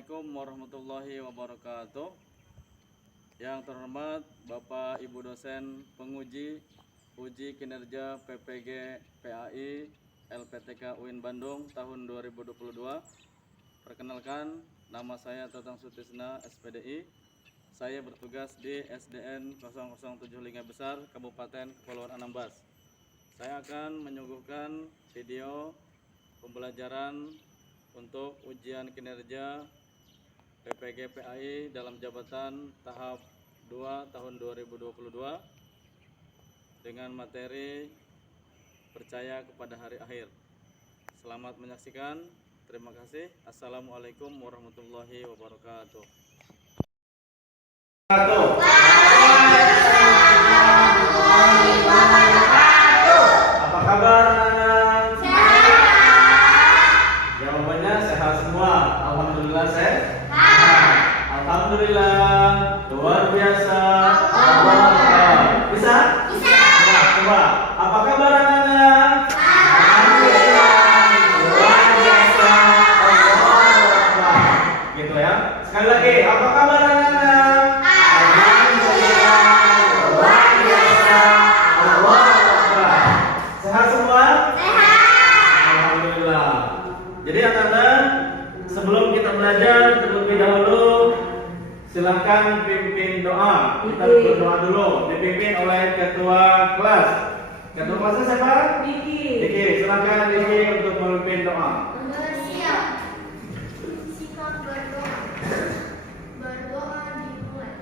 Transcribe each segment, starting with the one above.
Assalamualaikum warahmatullahi wabarakatuh. Yang terhormat Bapak Ibu dosen penguji uji kinerja PPG PAI LPTK UIN Bandung tahun 2022. Perkenalkan, nama saya Tatang Sutisna SPDI. Saya bertugas di SDN 007 Lingga Besar, Kabupaten Kepulauan Anambas. Saya akan menyuguhkan video pembelajaran untuk ujian kinerja PPG PAI dalam jabatan tahap 2 tahun 2022 dengan materi percaya kepada hari akhir. Selamat menyaksikan. Terima kasih. Assalamualaikum warahmatullahi wabarakatuh. Apa kabar anak-anak? Jawabannya sehat semua. Alhamdulillah sehat. Alhamdulillah, luar biasa. Bisa? Bisa. Nah, coba. Apa kabar anak-anak? Alhamdulillah, luar biasa. Gitu ya. Sekali lagi, apa kabar anak-anak? Alhamdulillah, luar biasa. Sehat semua? Sehat. Alhamdulillah. Jadi anak-anak, sebelum kita belajar terlebih dahulu, silakan pimpin doa. Kita berdoa dulu, dipimpin oleh ketua kelas. Ketua kelasnya siapa? Diki. Silakan Diki untuk memimpin doa. Siap. Sikap berdoa. Berdoa dimulai.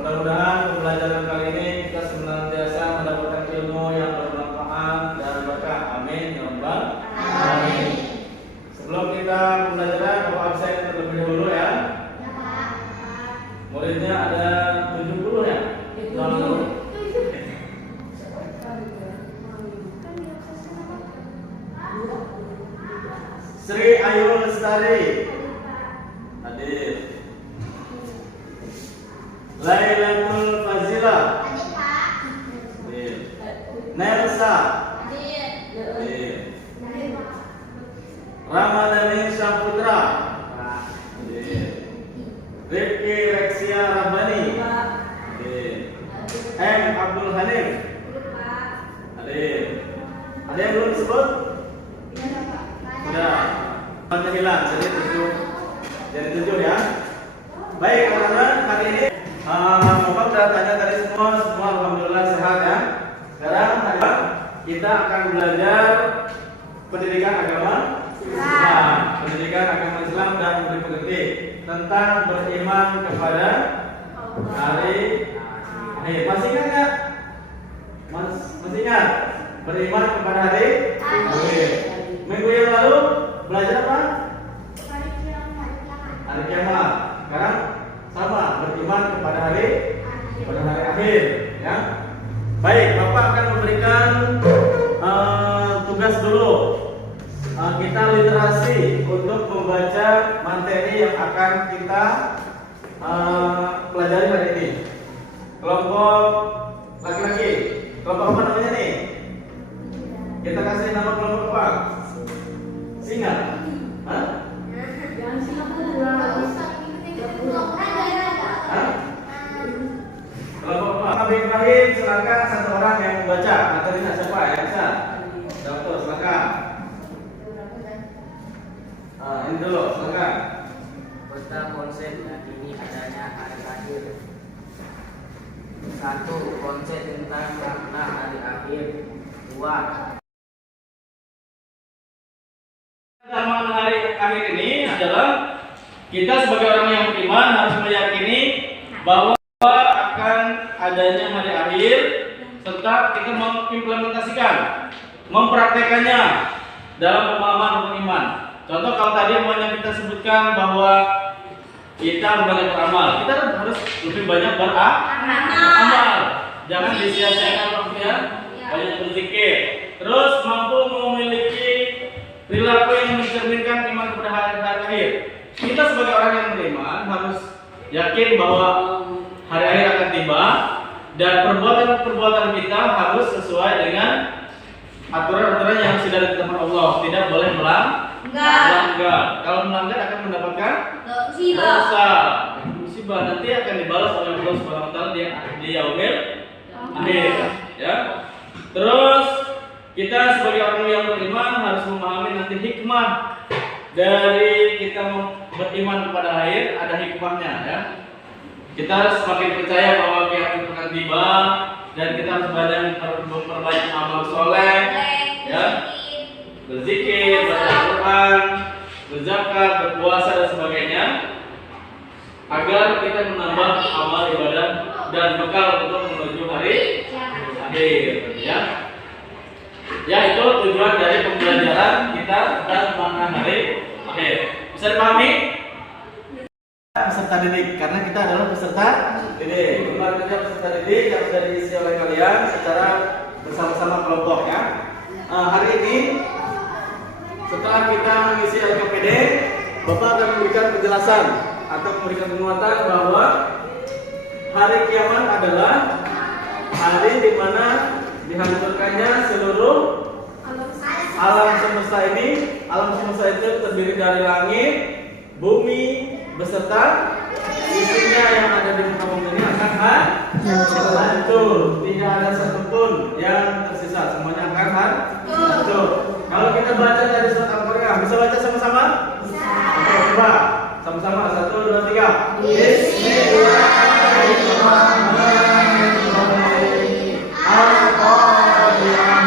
Mudah-mudahan pembelajaran kali ini kita senantiasa mendapatkan ilmu yang bermanfaat dan berkah. Amin ya rabbal alamin. Sebelum kita pembelajaran, Bapak absen terlebih dahulu ya. Muridnya ada 70 ya? 70. Sri Ayu Lestari hadir. Lailatul Fazila hadir. Nelsa hadir. Ramadhani Saputra hadir. Rifki Rexia Rabbani hadir. M. Abdul Hanif hadir. Ada yang belum disebut? Sudah. Namanya hilang, jadi tujuh ya. Baik teman-teman, hari ini Bapak sudah tanya tadi semua alhamdulillah sehat ya. Sekarang kita akan belajar pendidikan agama Islam, pendidikan agama Islam dan memberi pengerti tentang beriman kepada hari akhir. Masih ingat nggak? Masih ingat? Beriman kepada hari akhir. Minggu yang lalu belajar apa? Hari kiamat. Sekarang sama, beriman kepada hari akhir ya. Baik, Bapak akan memberikan tugas dulu. Kita literasi untuk membaca materi yang akan kita pelajari hari ini. Kelompok laki-laki, kelompok apa namanya nih? Kita kasih nama kelompok apa? Singa. Hah? Kelompok Habib Rahim, silakan satu orang yang membaca konsep yakini adanya hari akhir. 1. Konsep tentang makna hari akhir. 2. Tentang hari akhir ini adalah kita sebagai orang yang beriman harus meyakini bahwa akan adanya hari akhir serta kita mengimplementasikan, mempraktekannya dalam pemahaman hukum iman. Contoh kalau tadi yang kita sebutkan bahwa kita banyak beramal, kita harus lebih banyak beramal. Jangan disia-siakan waktunya, banyak berzikir. Terus mampu memiliki perilaku yang mencerminkan iman kepada hari akhir. Kita sebagai orang yang beriman harus yakin bahwa hari akhir akan tiba dan perbuatan-perbuatan kita harus sesuai dengan aturan-aturan yang sudah ditetapkan Allah. Tidak boleh melanggar. Kalau melanggar akan mendapatkan dosa. Musibah nanti akan dibalas oleh Allah Subhanahu wa taala di yaumil akhir, ya. Terus kita sebagai orang yang beriman harus memahami nanti hikmah dari kita beriman kepada akhir, ada hikmahnya, ya. Kita semakin percaya bahwa kiamat akan tiba dan kita harus memperbanyak amal soleh, ya, berzikir, baca Al-Quran, berzakat, berpuasa dan sebagainya, agar kita menambah amal ibadah dan bekal untuk menuju hari akhir, ya. Ya, itu tujuan dari pembelajaran kita tentang makna hari akhir. Bisa dipahami? Peserta didik, karena kita adalah peserta didik. Kemarin kerja peserta didik yang sudah diisi oleh kalian secara bersama-sama kelompok, ya. Hari ini setelah kita mengisi LKPD, Bapak akan memberikan penjelasan atau memberikan penguatan bahwa hari kiamat adalah hari di mana dihancurkannya seluruh alam semesta ini. Alam semesta itu terdiri dari langit, bumi, beserta isinya yang ada di muka bumi ini akan hancur. Tidak ada satupun yang tersisa, semuanya akan hancur. Kalau kita baca dari surat Al-Qur'an, bisa baca sama-sama? Oke, coba sama-sama. 1, 2, 3. Bismillahirrahmanirrahim. Al-Qari'ah.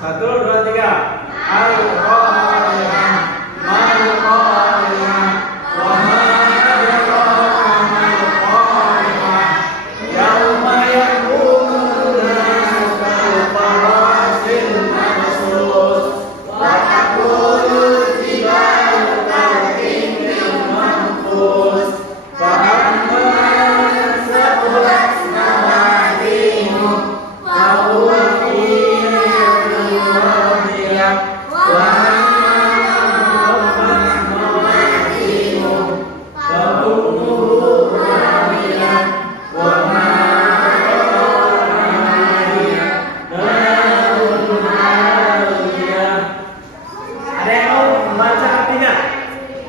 1, 2, 3. Al-Qari'ah. Mal-Qari'ah. Wa ma adraka mal-Qari'ah. Yauma yakunun nasu kal-farasil mabsus. Wa taqulul jibalu kal-'ihnil manfus. Fa amma man saqulat mawazinuhu fa huwa fi 'ishatin radiyah. Wa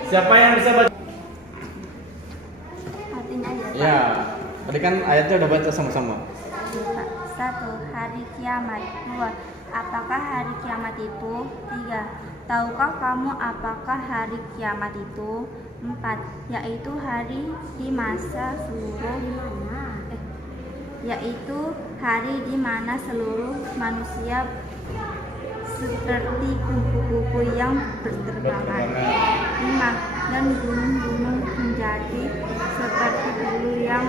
siapa yang bisa baca? Artinya ya, Pak. Ya, tadi kan ayatnya udah baca sama-sama. 1. Hari kiamat. 2. Apakah hari kiamat itu? 3. Tahukah kamu apakah hari kiamat itu? 4. Yaitu hari di masa seluruh manusia seperti kupu-kupu yang berterbangan. 5. Dan gunung-gunung menjadi seperti bulu yang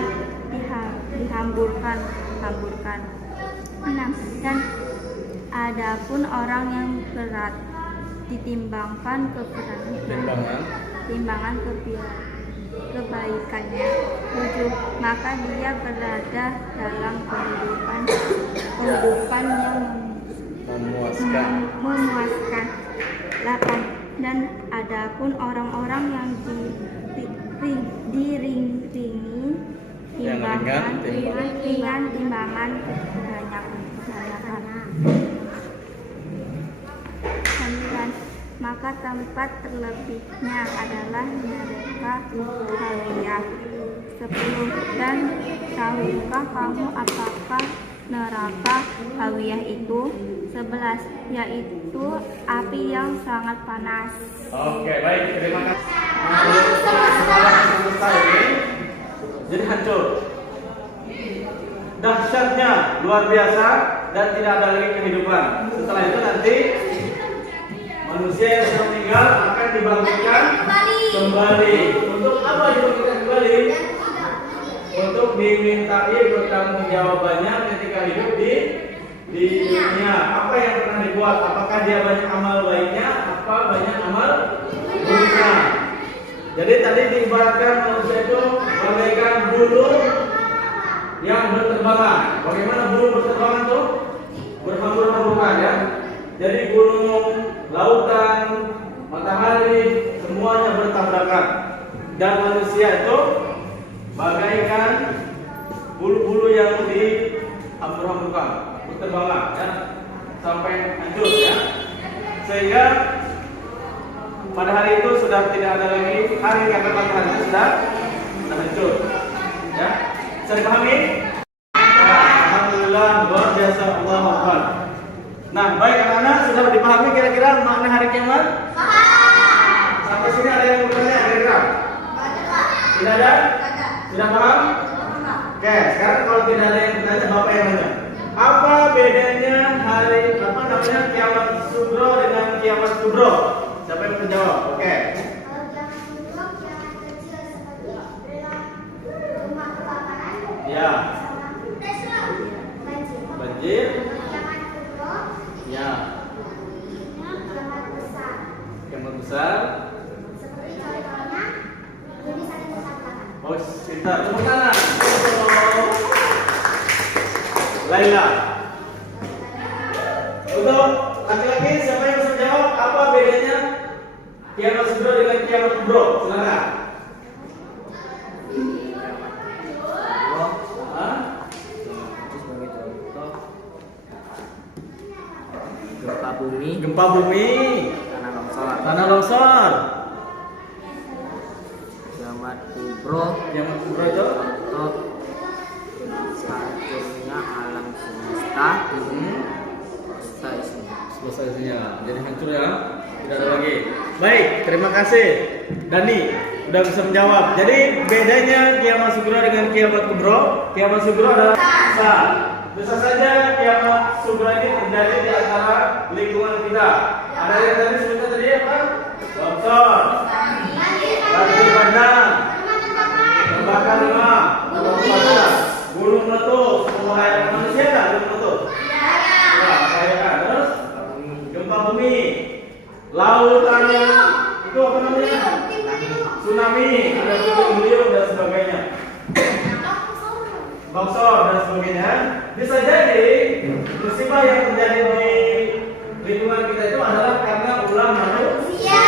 dihamburkan. 6. Dan adapun orang yang berat ditimbangkan timbangan kebaikannya. 7. Maka dia berada dalam kehidupan yang memuaskan. 8. Dan adapun orang-orang yang diringi timbangan kebanyakan. 9. Maka tempat terlebihnya adalah mereka hawiyah. 10. Dan tahukah kamu apakah neraka hawiyah itu? 11. Yaitu api yang sangat panas. Oke, baik, terima kasih. Alam semesta ini jadi hancur. Dahsyatnya luar biasa dan tidak ada lagi kehidupan. Setelah itu nanti manusia yang sudah meninggal akan dibangkitkan kembali. Untuk apa dibangkitkan kembali? Untuk dimintai pertanggungjawabannya ketika hidup di dunia. Apa yang pernah dibuat? Apakah dia banyak amal baiknya? Apa banyak amal buruknya? Jadi tadi diibaratkan manusia itu bagaikan burung yang berterbangan. Bagaimana burung berterbangan tuh? Berhambur-hamburan ya. Jadi gunung, lautan, matahari semuanya bertabrakan. Dan manusia itu bagaikan bulu-bulu yang dihambur-hamburkan, berterbangan ya, sampai hancur ya. Sehingga pada hari itu sudah tidak ada lagi hari yang akan datang, hari itu sudah hancur ya. Bisa dipahami? Alhamdulillah, luar biasa, Allahu Akbar. Nah, baik anak-anak, sudah dipahami kira-kira makna hari kiamat? Sampai sini ada yang bertanya kira-kira? Tidak ada? Sudah paham? Oke, sekarang kalau tidak ada yang bertanya, Bapak yang nanya. Apa bedanya hari kiamat sugro dengan kiamat kubro? Siapa yang menjawab? Oke. Ya. Banjir. Ya. Kiamat besar. Oh, sebentar. Tepuk tangan. Laila. Untuk laki-laki siapa yang bisa jawab apa bedanya kiamat sugro dengan kiamat kubro? Silakan. Gempa bumi, tanah longsor. Kiamat kubro itu untuk hancurnya alam semesta. Selesai isinya. Jadi hancur ya. Tidak ada lagi. Baik, terima kasih Dani udah bisa menjawab. Jadi bedanya kiamat sugro dengan kiamat kubro. Kiamat sugro adalah bisa saja kiamat sugro ini terjadi di antara lingkungan kita. Ada yang tadi sebutnya tadi apa? Longsor, banjir bandang, terbakar rumah, gunung meletus. Semua manusia kan gunung meletus? Ya, kayak terus gempa bumi, lautan itu apa namanya? Tsunami, ada puting beliung dan sebagainya. Longsor dan sebagainya. Bisa jadi musibah yang terjadi di lingkungan kita itu adalah karena ulah manusia.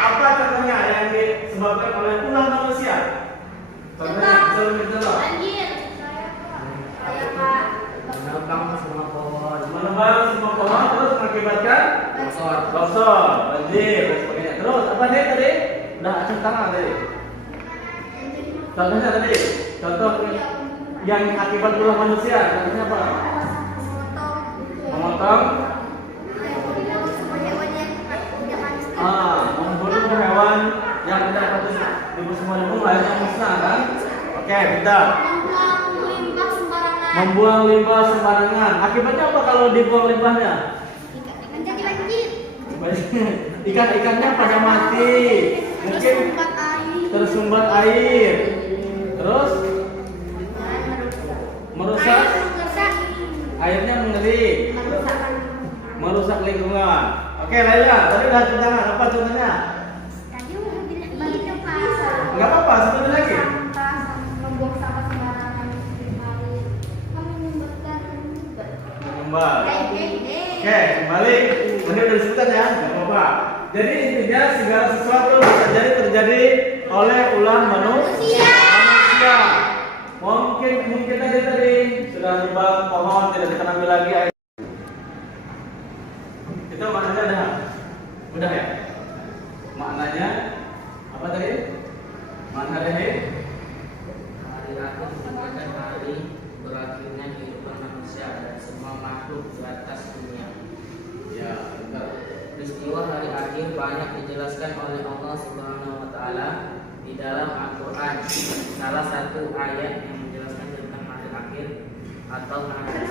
Apa contohnya yang disebabkan oleh ulah manusia? Contohnya bisa lebih jelas. Menebang semua pohon. Menebang semua pohon terus mengakibatkan longsor, banjir dan sebagainya. Terus apa nih tadi? Udah acung tangan tadi. Contohnya tadi, contoh yang akibat ulah manusia, contohnya apa? Memotong, membunuh hewan yang tidak patut dibunuh, akhirnya musnah kan? Oke, bentar. Membuang limbah sembarangan. Akibatnya apa kalau dibuang limbahnya? Ikan-ikannya pada mati. Mungkin tersumbat air. Terus merusak, airnya mengering, merusak lingkungan. Oke, Laila, tadi udah contohnya apa contohnya? Enggak apa-apa, sebentar lagi. Membuang sampah sembarangan. Kembali. Oke, kembali. Ini udah disebutkan ya, enggak apa-apa. Jadi intinya segala sesuatu bisa jadi terjadi oleh ulah manusia. Mungkin tadi sudah nebang pohon tidak ditanami lagi air. Itu maknanya udah ya? Maknanya apa tadi? Makna dari Hari akhir merupakan hari berakhirnya kehidupan manusia. manusia dan semua makhluk di atas dunia. Ya, benar. Peristiwa hari akhir banyak dijelaskan oleh Allah Subhanahu wa taala di dalam Al-Qur'an. Salah satu ayat yang menjelaskan tentang hari akhir atau hari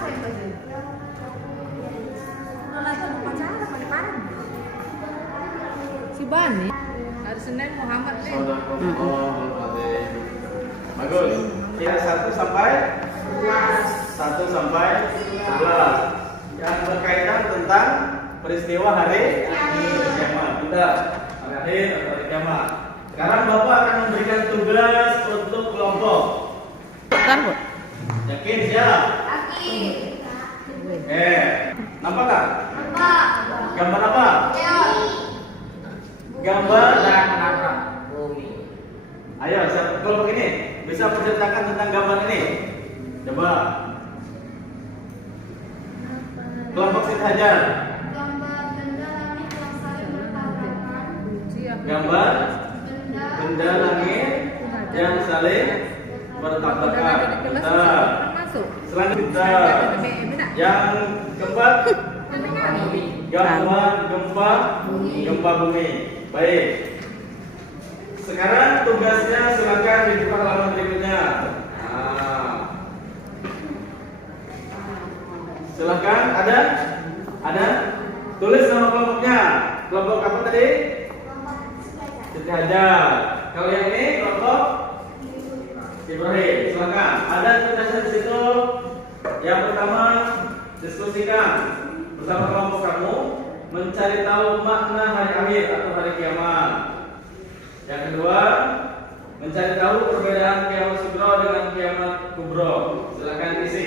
Si Bani hari Senin Muhammad nih. Sadaqallahul-azim. Bagus. Kita 1 sampai 11 yang berkaitan tentang peristiwa hari kiamat. Kita hari akhir atau hari kiamat. Sekarang Bapak akan memberikan tugas untuk kelompok. Yakin siap? Nampak tak? Gambar apa? Gambar. menabrak bumi. Ayo, siapa kelompok ini bisa menceritakan tentang gambar ini? Coba. Kelompok Siti Hajar. Gambar benda langit yang saling bertabrakan. Bentar. Selanjutnya yang keempat, gambar gempa bumi. Baik. Sekarang tugasnya silakan dibuka halaman berikutnya. Silakan, ada? Tulis nama kelompoknya. Kelompok apa tadi? Siti Hajar. Kalau yang ini kelompok Ibrahim. Silakan. Ada tugasnya di situ. Yang pertama, diskusikan bersama kelompok kamu mencari tahu makna hari akhir atau hari kiamat. Yang kedua, mencari tahu perbedaan kiamat sugro dengan kiamat kubro. Silakan isi.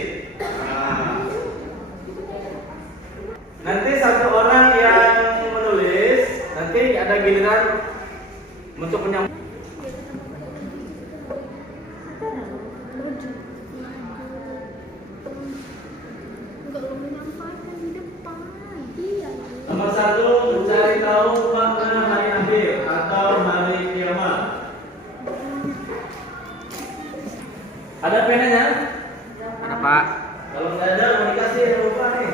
Nanti satu orang yang menulis, nanti ada giliran untuk menyambung. Nomor 1, mencari tahu makna hari akhir atau hari kiamat. Ada penanya? Ada Pak. Kalau nggak ada, mau dikasih ya lupa nih.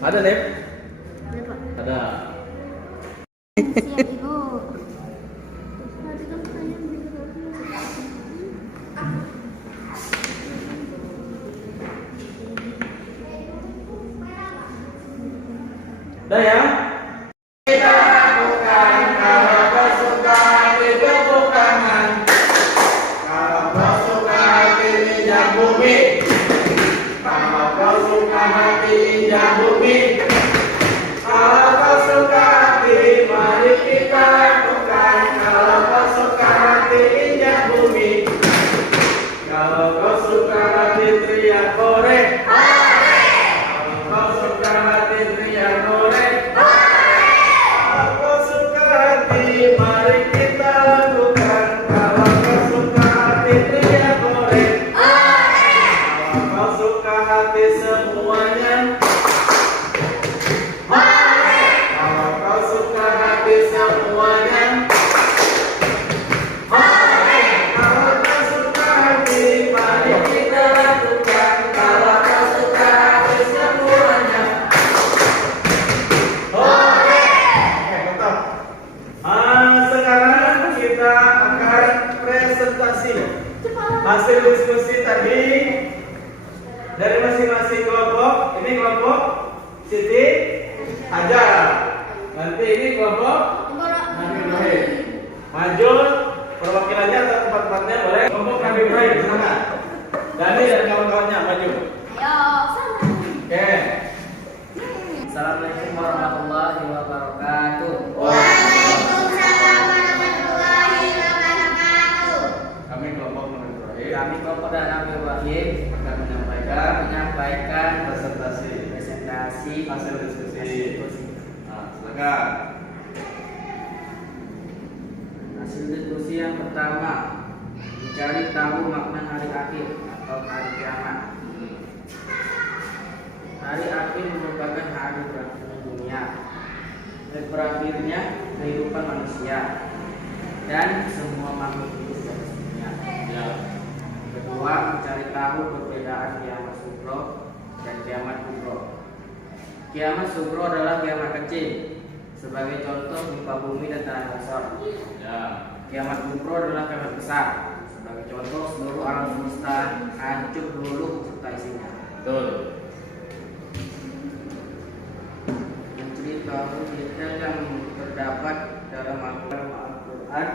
Ada nih? Ada. Siap Ibu. Udah ya? Kita lakukan kalau kau suka hati tepuk tangan. Kalau kau suka hati injak bumi. Kalau kau suka hati injak bumi. Kalau kau suka hati mari kita lakukan. Kalau kau suka hati injak bumi. Kalau kau suka hati teriak korek. Kalau kau suka hati teriak korek. Mari kita lakukan. Kalau kau suka hati teriak korek. Kalau kau suka hati semuanya. Kalau kau suka hati semuanya. Kalau kau suka hati mari kita lakukan. Kalau kau suka hati semuanya. Betul. Sekarang kita akan presentasi hasil diskusi tadi dari masing-masing kelompok. Ini kelompok Siti Hajar. Nanti ini kelompok Nabi Ibrahim. Maju perwakilannya atau tempat-tempatnya boleh. Kelompok Nabi Ibrahim di sana. Dani dan kawan-kawannya maju. Oke. Assalamualaikum warahmatullahi wabarakatuh. Kami kelompok Nabi Ibrahim Kami kelompok dan Nabi Ibrahim akan menyampaikan presentasi hasil diskusi. Nah, silakan. Hasil diskusi yang pertama, mencari tahu makna hari akhir atau hari kiamat. Hari akhir merupakan hari berakhirnya dunia. berakhirnya kehidupan manusia dan semua makhluk hidup di atas dunia. Ya. Kedua, mencari tahu perbedaan kiamat sugro dan kiamat kubro. Kiamat sugro adalah kiamat kecil, sebagai contoh gempa bumi dan tanah longsor. Ya. Kiamat kubro adalah kiamat besar, sebagai contoh seluruh alam semesta hancur meluluh serta isinya. Betul. Menceritakan detail yang terdapat dalam Al-Quran,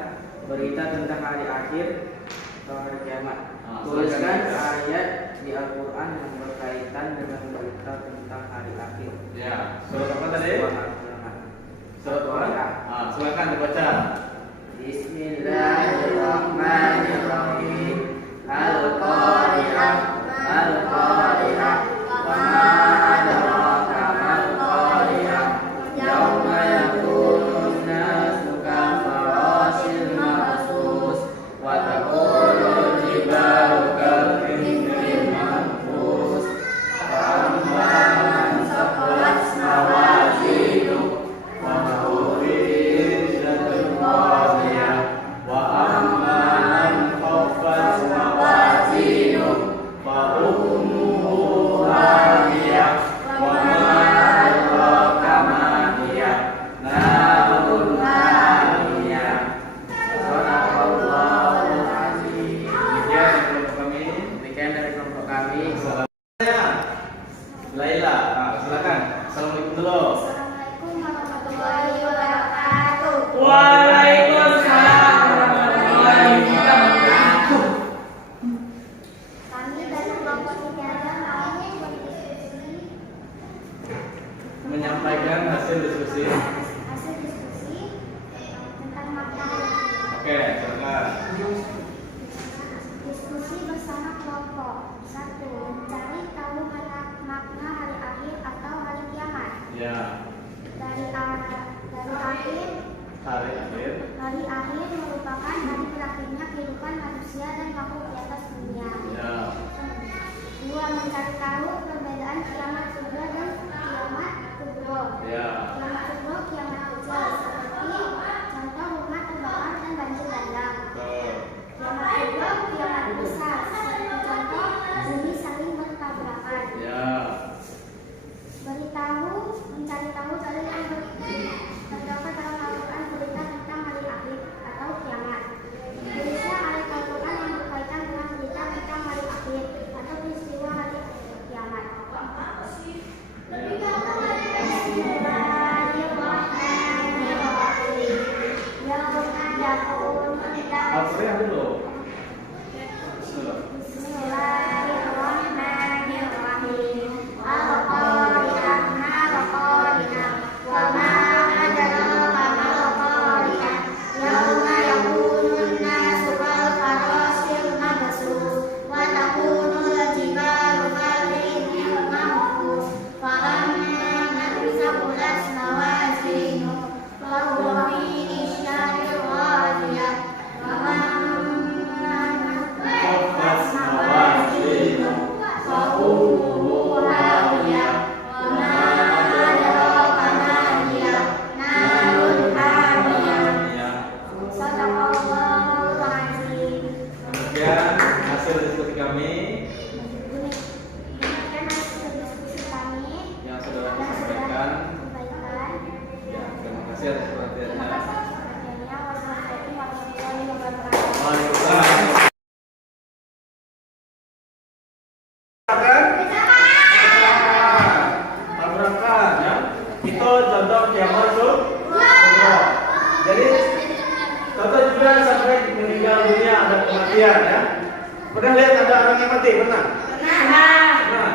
berita tentang hari akhir atau hari kiamat. Tuliskan ayat di Al-Quran yang berkaitan dengan berita tentang hari akhir. Ya. Surat apa tadi? Surat Al-Qari'ah. Silakan dibaca. Bismillahirrahmanirrahim. Al-Qari'ah, Al-Qari'ah, wa ma adraka mal Qari'ah. Yauma yakunun nasu kafarashil mabsus, wa takunul jibalu kalfihil manfus. Fa amma man saqulat mawazinuhu wa huwa fi 'ishatin radiyah, wa amma man khaffat mawazinuhu fa ummuhu hawiyah, wa ma adraka ma hiya narun hamiyah. Sadaqallahul azim. Demikian dari kelompok kami. Laila. Silakan. Assalamualaikum dulu. Assalamualaikum warahmatullahi wabarakatuh. Waalaikumsalam warahmatullahi wabarakatuh. Kami dari kelompok 3 mau berdiskusi Menyampaikan hasil diskusi. tentang makna hari. Oke, silakan. Diskusi bersama kelompok. 1. Mencari tahu makna hari akhir atau hari kiamat. Ya. Dari akhir, Hari akhir. hari akhir merupakan hari berakhirnya kehidupan manusia dan makhluk di atas dunia. Ya. 2. Mencari tahu perbedaan kiamat sugro dan kiamat kubro. Ya. Kiamat sugro kiamat kecil seperti contoh rumah terbakar dan banjir bandang. Betul. Kiamat kubro kiamat besar seperti contoh bumi saling bertabrakan. Ya. Mencari tahu dari yang terdapat dalam Al-Quran berita tentang hari akhir atau kiamat. Tulislah ayat Al-Quran yang berkaitan dengan berita tentang hari akhir atau peristiwa hari kiamat. Al-Qari'ah dulu. Bismillahirrahmanirrahim. Al-Qari'ah, Al-Qari'ah, wa ma adraka mal-Qari'ah. Yauma yakunun nasu kalfarashil mabsus, wa takunul jibalu kal'ihil manfus. Fa amma man saqulat mawazinuhu fa huwa fi 'ishatin radiyah, wa amma man khaffat mawazinuhu fa ummuhu hawiyah, wa ma adraka ma hiya narun hamiyah. Ya. Sadaqallahul azim. Demikian hasil diskusi kami Demikian hasil diskusi kami yang sudah yang kami sudah sampaikan. disampaikan. Ya, terima kasih atas Terima perhatiannya. kasih atas perhatiannya. Wassalamualaikum warahmatullahi wabarakatuh. Waalaikumsalam. Tabrakan ya. Itu contoh kiamat sugro. Jadi contoh juga sampai meninggal dunia ada kematian ya. Pernah lihat ada orang yang mati? Pernah? Pernah.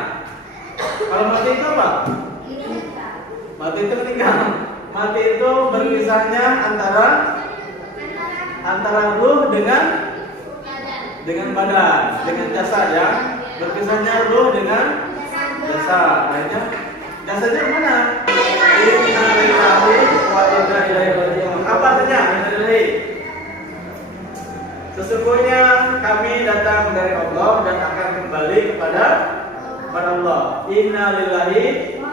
Kalau mati itu apa? Mati itu meninggal. Mati itu berpisahnya antara ruh dengan badan, dengan jasad ya. Berpisahnya ruh dengan jasad. Akhirnya jasadnya mana? Inna lillahi wa inna ilaihi raji'un. Apa artinya? Inna lillahi. Sesungguhnya kami datang dari Allah dan akan kembali kepada Allah. Inna lillahi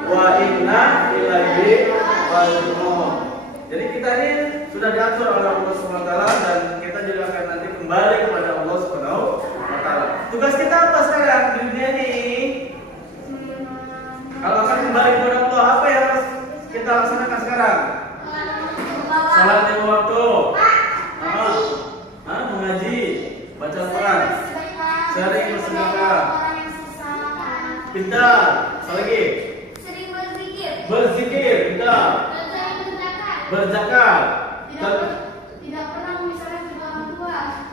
wa inna ilaihi raji'un. Jadi kita ini sudah diatur oleh Allah SWT dan kita juga akan nanti kembali kepada Allah SWT. Tugas kita apa sekarang di dunia ini? Kalau akan kembali kepada Allah, apa yang harus kita laksanakan sekarang? Salat lima waktu, mengaji, baca Quran, sering bersedekah, pintar, apa lagi? Berzikir, pintar, berzakat,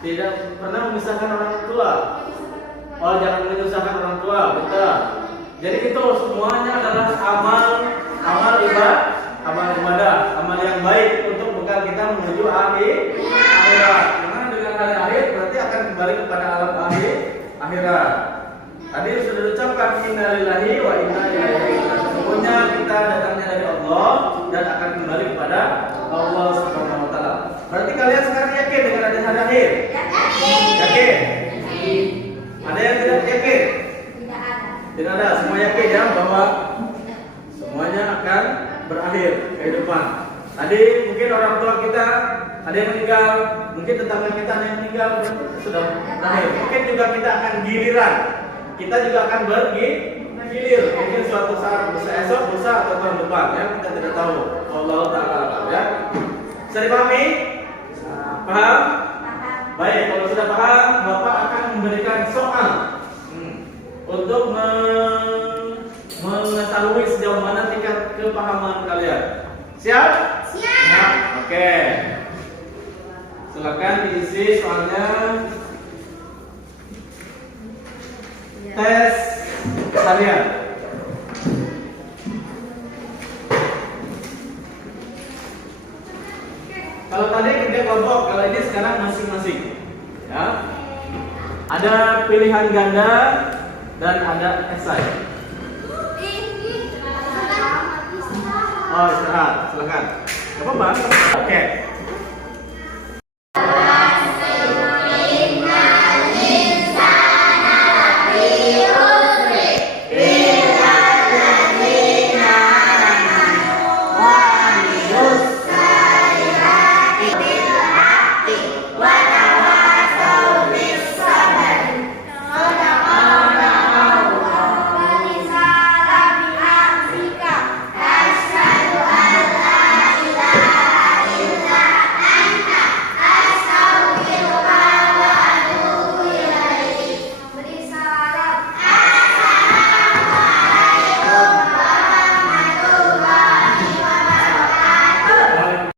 tidak pernah memisahkan orang tua. Oh, jangan menyusahkan orang tua, betul. Jadi itu semuanya adalah amal ibadah, amal yang baik untuk bekal kita menuju akhirat. Karena dengan hari akhir berarti akan kembali kepada alam akhirat. Tadi sudah diucapkan innalillahi wa inna ilaihi raji'un. Sesungguhnya kita datangnya dari Allah dan akan kembali kepada Allah Subhanahu wa taala. Berarti kalian sekarang yakin dengan ada hari akhir? Yakin? Ada yang tidak yakin? Tidak ada, semua yakin ya bahwa semuanya akan berakhir kehidupan. Tadi mungkin orang tua kita ada yang meninggal, mungkin tetangga kita ada yang meninggal sudah berakhir. Mungkin juga kita akan giliran, kita juga akan bergilir. Mungkin suatu saat, bisa esok, bisa atau tahun depan ya, kita tidak tahu. Allah Taala ya. Bisa dipahami? Paham? Baik, kalau sudah paham, Bapak akan memberikan soal untuk mengetahui sejauh mana tingkat kepahaman kalian. Siap? Siap. Oke. Silakan diisi soalnya. Tes harian. Kalau tadi kerja kelompok, kalau ini sekarang masing-masing. Ya. Ada pilihan ganda dan ada esai. Oh, istirahat, silakan. Gak apa-apa. Oke.